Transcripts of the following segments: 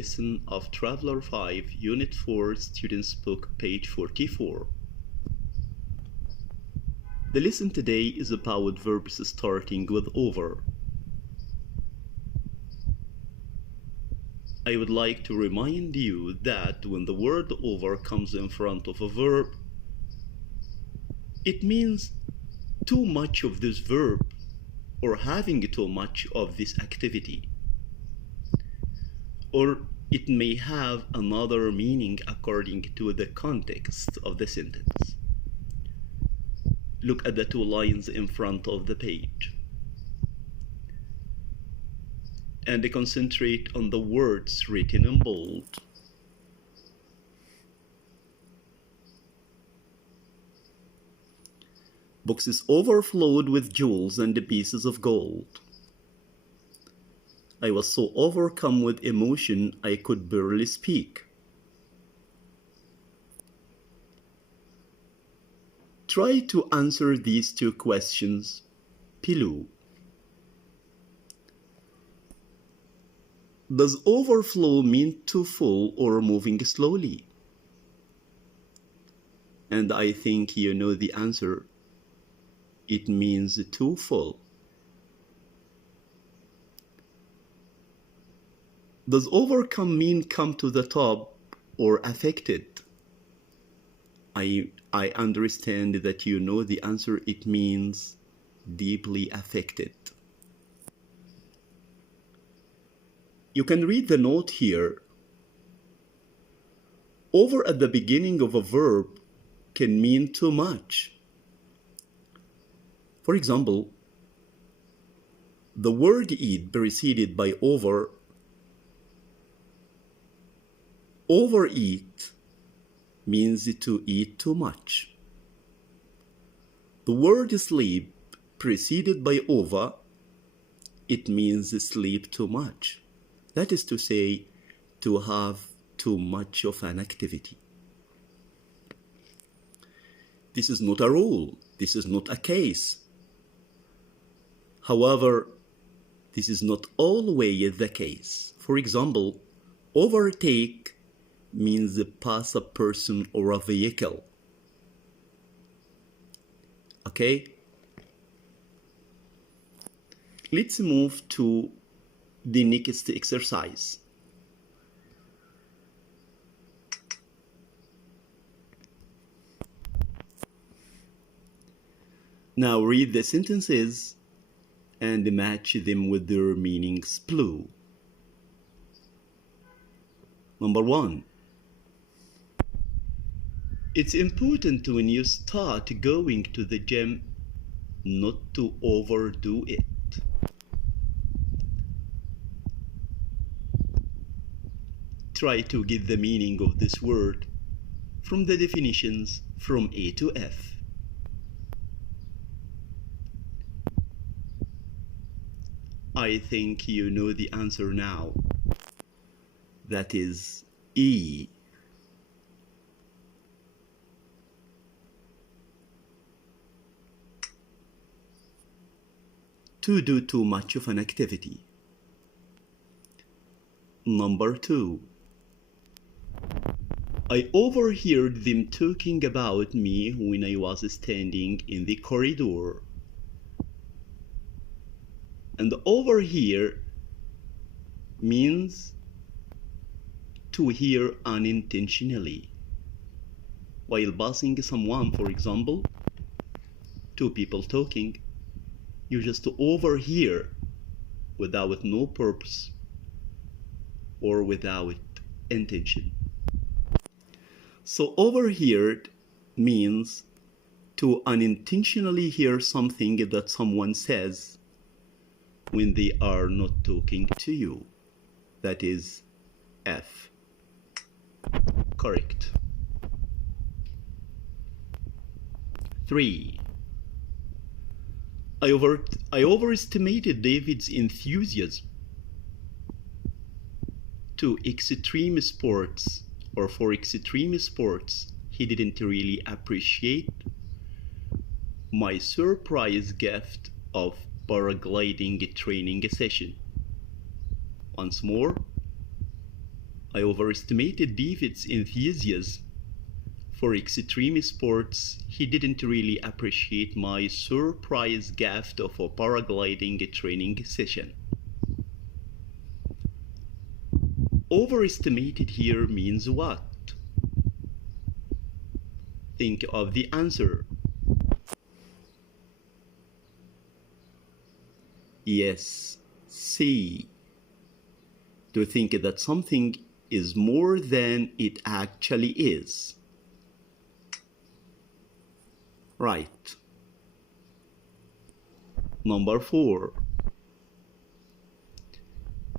lesson of Traveler 5, Unit 4, Students Book, page 44. The lesson today is about verbs starting with over. I would like to remind you that when the word over comes in front of a verb, it means too much of this verb or having too much of this activity. Or it may have another meaning according to the context of the sentence. Look at the two lines in front of the page and concentrate on the words written in bold. Boxes overflowed with jewels and pieces of gold. I was so overcome with emotion I could barely speak. Try to answer these two questions below. Does overflow mean too full or moving slowly? And I think you know the answer. It means too full. Does overcome mean come to the top or affected? I understand that you know the answer. It means deeply affected. You can read the note here. Over at the beginning of a verb can mean too much. For example, the word eat preceded by over. Overeat means to eat too much. The word sleep preceded by over, it means sleep too much. That is to say, to have too much of an activity. This is not a rule. This is not a case. However, this is not always the case. For example, overtake means pass a person or a vehicle. Okay? Let's move to the next exercise. Now read the sentences and match them with their meanings below. Number 1. It's important when you start going to the gym not to overdo it. Try to get the meaning of this word from the definitions from A to F. I think you know the answer now. That is E. To do too much of an activity. Number 2. I overheard them talking about me when I was standing in the corridor. And overhear means to hear unintentionally. While passing someone, for example, two people talking, you just overhear without no purpose or without intention. So overheard means to unintentionally hear something that someone says when they are not talking to you. That is F. Correct. 3. I overestimated David's enthusiasm to extreme sports, or for extreme sports. He didn't really appreciate my surprise gift of paragliding training session. Once more, I overestimated David's enthusiasm for extreme sports. He didn't really appreciate my surprise gift of a paragliding training session. Overestimated here means what? Think of the answer. Yes, C. To think that something is more than it actually is. Right. Number 4.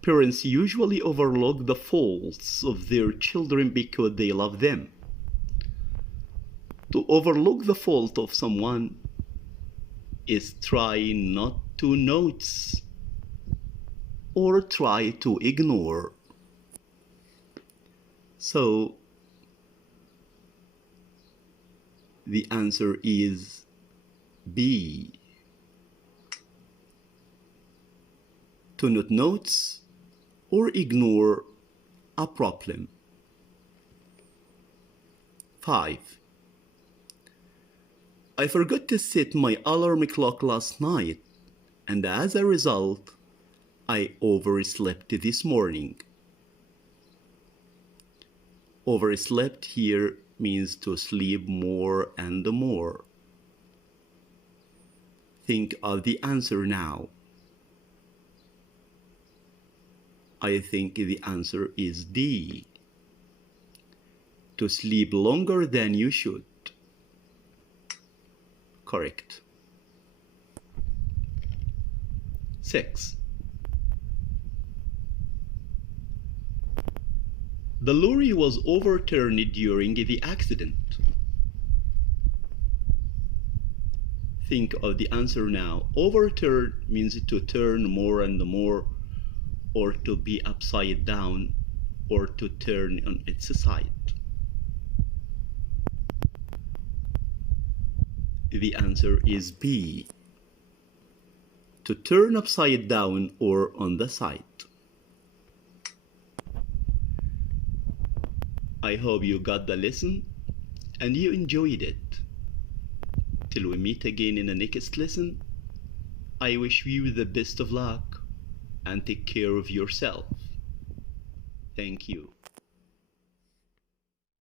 Parents usually overlook the faults of their children because they love them. To overlook the fault of someone is try not to notice or try to ignore. So the answer is B. To not notice or ignore a problem. 5. I forgot to set my alarm clock last night, and as a result, I overslept this morning. Overslept here means to sleep more and more. Think of the answer now. I think the answer is D. To sleep longer than you should. Correct. 6. The lorry was overturned during the accident. Think of the answer now. Overturn means to turn more and more, or to be upside down, or to turn on its side. The answer is B. To turn upside down or on the side. I hope you got the lesson and you enjoyed it. Till we meet again in the next lesson, I wish you the best of luck and take care of yourself. Thank you.